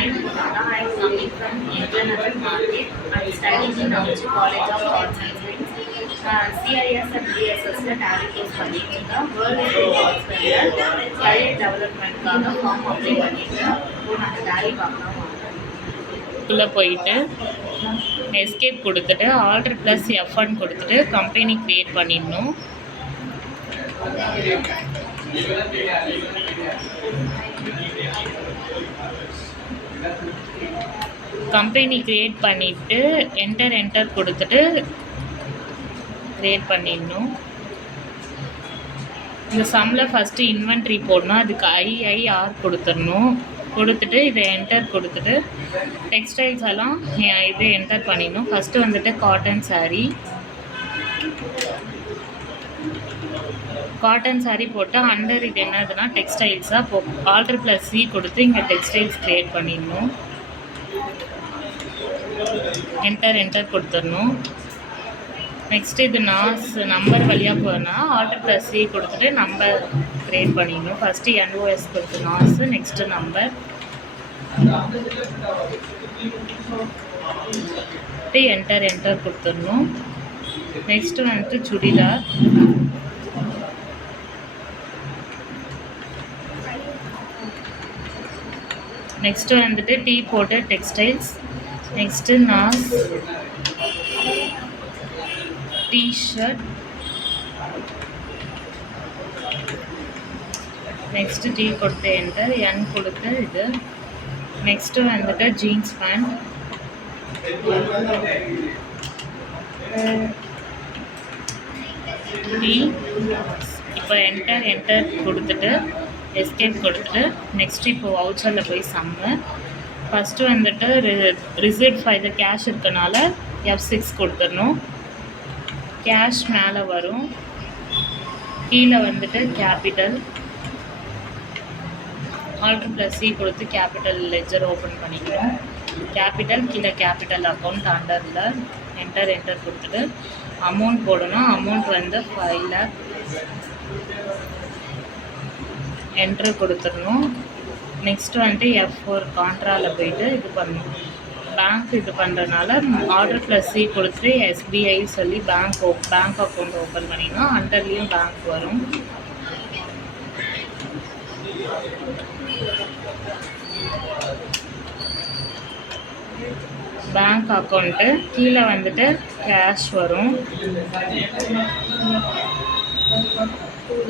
Hi Purnada, I am coming from Indian Market. I am studying in Namchi College of Arts and Science. CIS and DSS Tally course பண்ணிட்டு இருக்கேன். World rewards career டெவலப்மெண்ட்காக form apply பண்ணியிருக்கேன். இப்போ நாங்கள் டேலி பார்க்கலாம் உள்ளே போயிட்டு எஸ்கேப் கொடுத்துட்டு ஆல்டர் ப்ளஸ் F1 கொடுத்துட்டு கம்பெனி க்ரியேட் பண்ணிடணும். கம்பெனி க்ரியேட் பண்ணிவிட்டு என்டர் கொடுத்துட்டு க்ரியேட் பண்ணிடணும். இந்த சம்மில் ஃபஸ்ட்டு இன்வென்ட்ரி போடணும். அதுக்கு IIR கொடுத்துடணும். கொடுத்துட்டு இதை என்டர் கொடுத்துட்டு டெக்ஸ்டைல்ஸ் எல்லாம் இது என்டர் பண்ணிடணும். ஃபஸ்ட்டு வந்துட்டு காட்டன் சாரீ போட்டு அண்டர் இது என்னதுன்னா டெக்ஸ்டைல்ஸாக ஆல்டர் ப்ளஸ் C கொடுத்து இங்கே டெக்ஸ்டைல்ஸ் க்ரியேட் பண்ணிடணும். என்டர் கொடுத்துடணும். நெக்ஸ்ட்டு இது நம்பர் வழியாக போனால் ஆல்டர் ப்ளஸ் C கொடுத்துட்டு நம்பர் க்ரியேட் பண்ணிடணும். ஃபஸ்ட்டு NOS கொடுத்து நெக்ஸ்ட்டு நம்பர் என்டர் கொடுத்துடணும். நெக்ஸ்ட்டு வந்துட்டு சுடிதார் நெக்ஸ்ட்டு வந்துட்டு T போட்டு டெக்ஸ்டைல்ஸ் நெக்ஸ்ட்டு T-ஷர்ட் நெக்ஸ்ட்டு T கொடுத்து என்டர் N கொடுத்து இது நெக்ஸ்ட்டு வந்துட்டு ஜீன்ஸ் பேண்ட் T இப்போ என்டர் கொடுத்துட்டு எஸ்கேப் கொடுத்துட்டு நெக்ஸ்ட்டு இப்போ வவுச்சரில் போய் சம்மு ஃபஸ்ட்டு வந்துட்டு ரிசிப்ட் இது கேஷ் இருக்கனால F6 கொடுத்துடணும். கேஷ் மேலே வரும், கீழே வந்துட்டு கேபிட்டல் ஆல்டர் ப்ளஸ் C கொடுத்து கேபிட்டல் லெஜர் ஓப்பன் பண்ணிக்கணும். கேபிட்டல் கீழே கேபிட்டல் அக்கௌண்ட் அண்டரில் என்டர் கொடுத்துட்டு அமௌண்ட் போடணும். அமௌண்ட் வந்து 5 lakh என்ட்ரு கொடுத்துடணும். நெக்ஸ்ட்டு வந்துட்டு F4 கான்ட்ராவில் போயிட்டு இது பண்ணணும். பேங்க் இது பண்ணுறதுனால ஆல்டர் ப்ளஸ் C கொடுத்துட்டு SBI சொல்லி பேங்க் அக்கௌண்ட் ஓப்பன் பண்ணிங்கன்னா அண்டர்லேயும் பேங்க் வரும். பேங்க் அக்கௌண்ட்டு கீழே வந்துட்டு கேஷ் வரும்.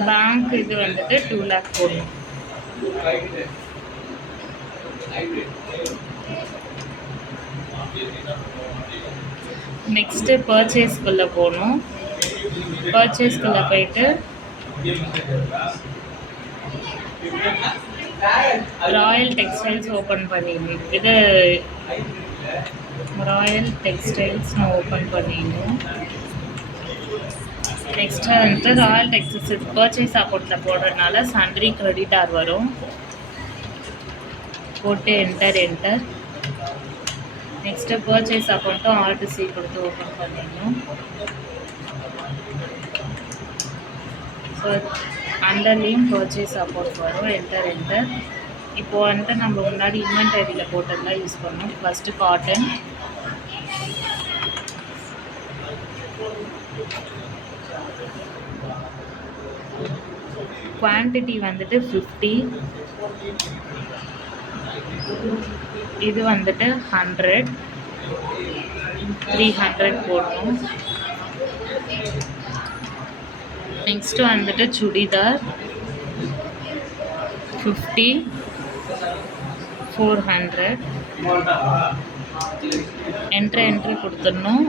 பேங்க் இது வந்துட்டு 2 lakh போடணும். நெக்ஸ்ட்டு பர்ச்சேஸ்க்குள்ளே போகணும். பர்ச்சேஸ்க்குள்ளே போயிட்டு ராயல் டெக்ஸ்டைல்ஸ் ஓப்பன் பண்ணிடணும். இது ராயல் டெக்ஸ்டைல்ஸ்னு ஓப்பன் பண்ணிடணும். நெக்ஸ்ட்டு வந்துட்டு ராயல் டெக்ஸ்டைல்ஸ் பர்ச்சேஸ் அக்கௌண்ட்டில் போடுறதுனால சன்ட்ரி கிரெடிட்டார் வரும். போட்டு என்டர் நெக்ஸ்ட்டு பர்ச்சேஸ் அக்கௌண்ட்டும் ஆல்டர் C கொடுத்து ஓப்பன் பண்ணிடணும். ஸோ அண்டர்லேயும் பர்ச்சேஸ் அக்கௌண்ட் வரும். என்டர் இப்போது வந்துட்டு நம்ம முன்னாடி இன்வென்டரியில் போட்டதெல்லாம் யூஸ் பண்ணோம். ஃபஸ்ட்டு காட்டன் குவான்டிட்டி வந்துட்டு 50, இது வந்துட்டு 100, 300 போடணும். நெக்ஸ்ட்டு வந்துட்டு சுடிதார் 50, 400 என்ட்ரு கொடுத்துடணும்.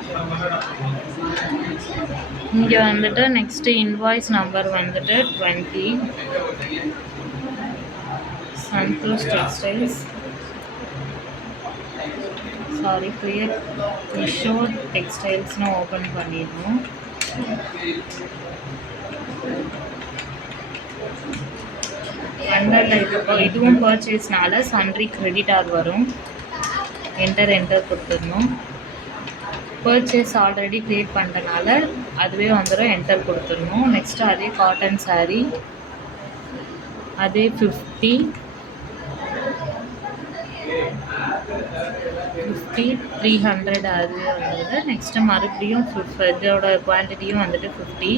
இங்கே வந்துட்டு நெக்ஸ்ட்டு இன்வாய்ஸ் நம்பர் வந்துட்டு 20 சந்தோஷ் டெக்ஸ்டைல்ஸ் கிஷோர் டெக்ஸ்டைல்ஸ்னு ஓப்பன் பண்ணிடணும். அண்டரில் இதுவும் பர்ச்சேஸ்னால சன்ட்ரி கிரெடிட்டார் வரும். என்டர் கொடுத்துடணும். பர்ச்சேஸ் ஆல்ரெடி க்ரியேட் பண்ணுறதுனால அதுவே வந்துடும். என்டர் கொடுத்துடணும். நெக்ஸ்ட்டு அதே காட்டன் சாரீ அதே 50 50 300 அதுவே வந்துடுது. நெக்ஸ்ட்டு மறுபடியும் இதோட குவான்டிட்டியும் வந்துட்டு 50.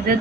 இதை